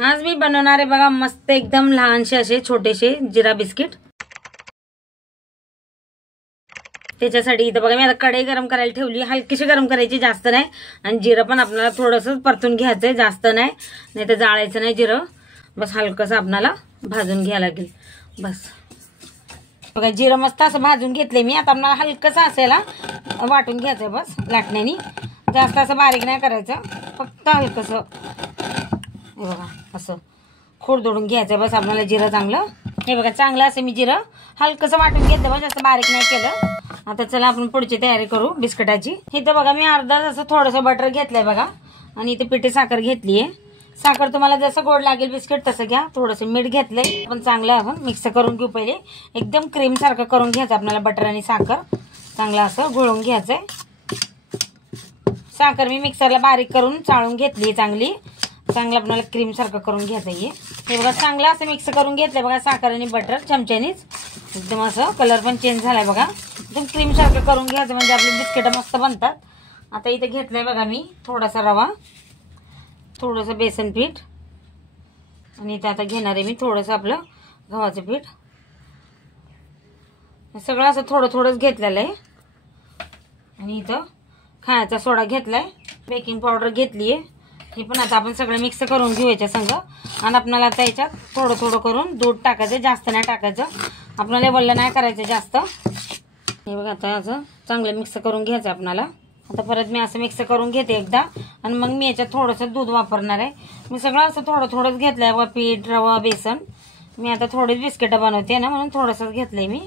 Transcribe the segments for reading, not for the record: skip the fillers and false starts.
आज मी बनवणार आहे बघा मस्त एकदम लहानसे असे छोटेसे जिरा बिस्किट। त्याच्यासाठी इथं बघा मी आता कढई गरम करायला ठेवली, हलकीशी गरम करायची, जास्त नाही। आणि जिरं पण आपल्याला थोडंसं परतून घ्यायचंय, जास्त नाही तर जाळायचं नाही जिरं, बस हलकंसं आपल्याला भाजून घ्यायला लागेल। बस बघा जिरं मस्त असं भाजून घेतले मी। आता आपल्याला हलकंसं असेला वाटून घ्यायचंय बस लाटण्यानी, जास्त असं बारीक नाही करायचं, फक्त हलकंसं बघा असं खोडदोडून घ्यायचं बस आपल्याला जिरं चांगलं। हे बघा चांगलं असं मी जिरं हलकंसं वाटून घेतलं बस, जास्त बारीक नाही केलं। आता चला आपण पुढची तयारी करू बिस्किटाची। इथं बघा मी अर्धा असं थोडंसं बटर घेतलंय बघा, आणि इथे पिठी साखर घेतलीये। साखर तुम्हाला जसं गोड लागेल बिस्किट तसं घ्या। थोडंसं मीठ घेतलंय, पण चांगलं आपण मिक्स करून घेऊ पहिले, एकदम क्रीम सारखं करून घ्यायचं आपल्याला। बटर आणि साखर चांगलं असं घोळून घ्यायचंय। साखर मी मिक्सरला बारीक करून चाळून घेतली चांगली, चांगलं आपल्याला क्रीम सारखं करून घ्यायचं आहे। हे बघा चांगलं असं मिक्स करून घेतलंय बघा साखर आणि बटर चमच्यानीच, एकदम असं कलर पण चेंज झालाय बघा, एकदम क्रीम सारखं करून घ्यायचं म्हणजे आपले बिस्किट मस्त बनतात। आता इथे घेतलंय बघा मी थोडासा रवा, थोडंसं बेसन पीठ, आणि इथे आता घेणार आहे मी थोडंसं आपलं गव्हाचं पीठ। सगळं असं थोडं थोडंच घेतलेलं आहे। आणि इथं खायचा सोडा घेतलाय, बेकिंग पावडर घेतलीये, हे पण आता आपण सगळं मिक्स करून घेऊ याच्या संग। आणि आपल्याला आता याच्यात थोडं थोडं करून दूध टाकायचं, जास्त नाही टाकायचं, आपल्याला वल्ल नाही करायचं जास्त। हे बघा आता असं चांगलं मिक्स करून घ्यायचं आपल्याला। आता परत मी असं मिक्स करून घेते एकदा, आणि मग मी याच्यात थोडंसं दूध वापरणार आहे। मी सगळं असं थोडं थोडंच घेतलंय बघा, पीठ रवा बेसन। मी आता थोडेच बिस्किट बनवते ना, म्हणून थोडंसंच घेतलंय मी,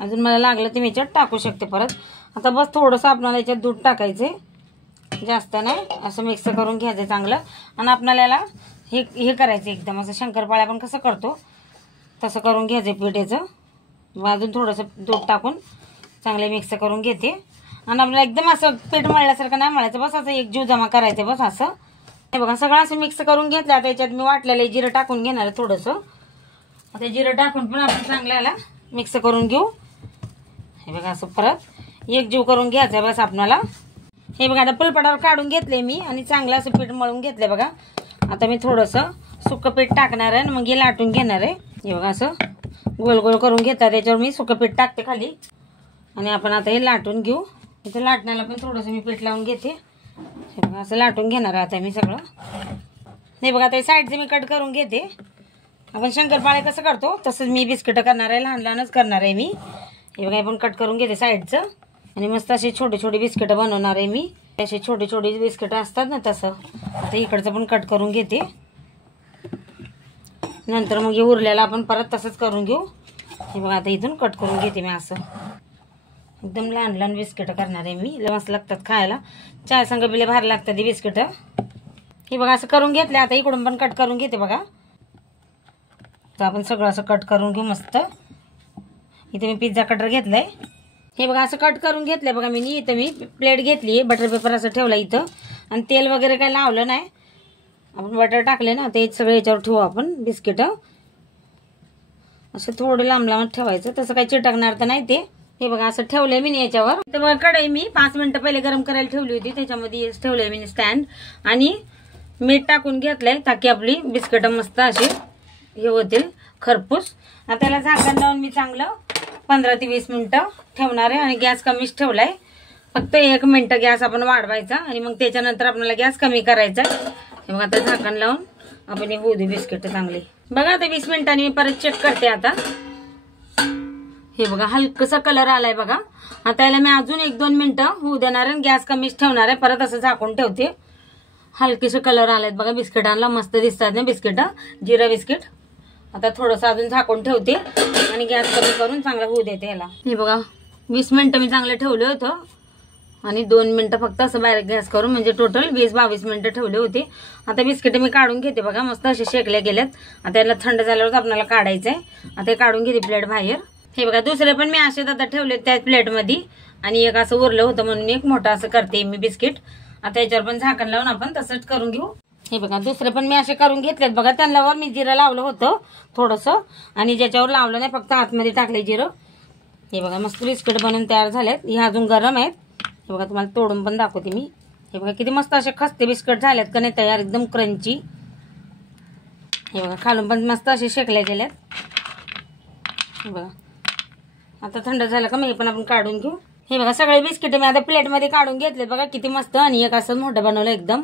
अजून मला लागलं तर मी याच्यात टाकू शकते परत। आता बस थोडंसं आपल्याला याच्यात दूध टाकायचंय, जास्त नाही, असं मिक्स करून घ्यायचं चांगलं। आणि आपल्याला याला हे करायचं एकदम असं शंकरपाळ्या आपण कसं करतो तसं करून घ्यायचं पीठ याचं। अजून थोडंसं दूध टाकून चांगले मिक्स करून घेते, आणि आपल्याला एकदम असं पीठ मळल्यासारखं नाही मळायचं, बस असं एकजीव जमा करायचं बस असं। हे बघा सगळं असं मिक्स करून घेतलं। आता याच्यात मी वाटलेलं जिरं टाकून घेणार आहे थोडंसं, आता जिरं टाकून पण आपण चांगलं याला मिक्स करून घेऊ। हे बघा असं परत एकजीव करून घ्यायचं बस आपल्याला। हे बघा आता पलपटावर काढून घेतले मी, आणि चांगलं असं पीठ मळून घेतलंय बघा। आता मी थोडंसं सुकं पीठ टाकणार आहे, आणि मग हे लाटून घेणार आहे। हे बघा असं गोल गोल करून घेतात, त्याच्यावर मी सुकं पीठ टाकते खाली, आणि आपण आता हे लाटून घेऊ। इथे लाटण्याला पण थोडंसं मी पीठ लावून घेते। हे बघा असं लाटून घेणार आहे आता मी सगळं। हे बघा आता साईडचे मी कट करून घेते, आपण शंकरपाळे कसं करतो तसंच मी बिस्किट करणार आहे, लहान लहानच करणार आहे मी। हे बघा आपण कट करून घेते साईडचं, आणि मस्त असे छोटे छोटे बिस्किट बनवणार आहे मी, असे छोटे छोटे बिस्किट असतात ना तसं। आता इकडचं पण कट करून घेते, नंतर मग हे उरलेलं आपण परत तसंच करून घेऊ। हे बघा आता इथून कट करून घेते मी असं, एकदम लहान लहान बिस्किट करणार आहे मी, लय मस्त लागतात खायला, चहा संग बिले भारी लागतात ही बिस्किट। हे बघा असं करून घेतले, आता इकडून पण कट करून घेते बघा। तर आपण सगळं असं कट करून घेऊ मस्त। इथे मी पिझ्झा कटर घेतलाय, हे बघा असं कट करून घेतलंय बघा मी। इथं मी प्लेट घेतली, बटर पेपर असं ठेवला इथं, आणि तेल वगैरे काही लावलं नाही, आपण बटर टाकले ना ते सगळं याच्यावर ठेवू आपण बिस्किट। असं थोडं लांब लांब ठेवायचं, तसं काही चिटकणार तर नाही ते। हे बघा असं ठेवलंय मी याच्यावर। तर बघा कढई मी 5 मिनिटं पहिले गरम करायला ठेवली होती, त्याच्यामध्ये ठेवलंय मी स्टँड, आणि मीठ टाकून घेतलंय ताकी आपली बिस्किट मस्त अशी हे होतील खरपूस। आता त्याला झाकण लावून मी चांगलं 15 ते 20 मिनिटं ठेवणार आहे, आणि गॅस कमीच ठेवलाय, फक्त 1 मिनिट गॅस आपण वाढवायचा, आणि मग त्याच्यानंतर आपल्याला गॅस कमी करायचा। हे बघा आता झाकण लावून आपण हे होऊ दे बिस्किट चांगले। बघा आता 20 मिनिटांनी मी परत चेक करते आता। हे बघा हलकसा कलर आलाय बघा। आता याला मी अजून 1-2 मिनिटं होऊ देणार आहे, गॅस कमीच ठेवणार आहे, परत असं झाकून ठेवते। हलकेसे कलर आलेत बघा बिस्किटांना, मस्त दिसतात ना बिस्किट, जिरा बिस्किट। आता थोडंसं अजून झाकून ठेवते, आणि गॅस कमी करून चांगलं होऊ देते याला। हे बघा 20 मिनिटं मी चांगलं ठेवलं होतं, आणि 2 मिनिटं फक्त असं बारीक गॅस करून, म्हणजे टोटल 20-22 मिनिटं ठेवले होते। आता बिस्किट मी काढून घेते बघा, मस्त असे शेकले गेलेत। आता याला थंड झाल्यावर आपल्याला काढायचंय, आता काढून घेते प्लेट बाहेर। हे बघा दुसरे पण मी असेच आता ठेवले त्या प्लेटमध्ये, आणि एक असं उरलं होतं म्हणून एक मोठं असं करते मी बिस्किट। आता याच्यावर पण झाकण लावून आपण तसंच करून घेऊ। हे बघा दुसरे पण मी असे करून घेतलेत बघा, त्यांच्यावर मी जिरं लावलं होतं थोडंसं, आणि ज्याच्यावर लावलं नाही फक्त आतमध्ये टाकले जिरं। हे बघा मस्त बिस्किट बनवून तयार झालेत, हे अजून गरम आहेत। हे बघा तुम्हाला तोडून पण दाखवते मी। हे बघा किती मस्त असे खस्ते बिस्किट झालेत का नाही तयार, एकदम क्रंची। हे बघा खालून पण मस्त असे शेकले गेलेत. हे बघा आता थंड झालं का मग हे पण आपण काढून घेऊ. हे बघा सगळे बिस्किट मी आता प्लेटमध्ये काढून घेतले बघा किती मस्त. आणि एक असं मोठं बनवलं एकदम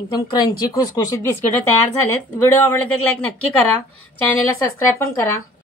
एकदम क्रंची खुसखुशीत बिस्किट तयार झालेत. व्हिडिओ आवडला तर लाईक नक्की करा, चॅनलला सबस्क्राईब पण करा.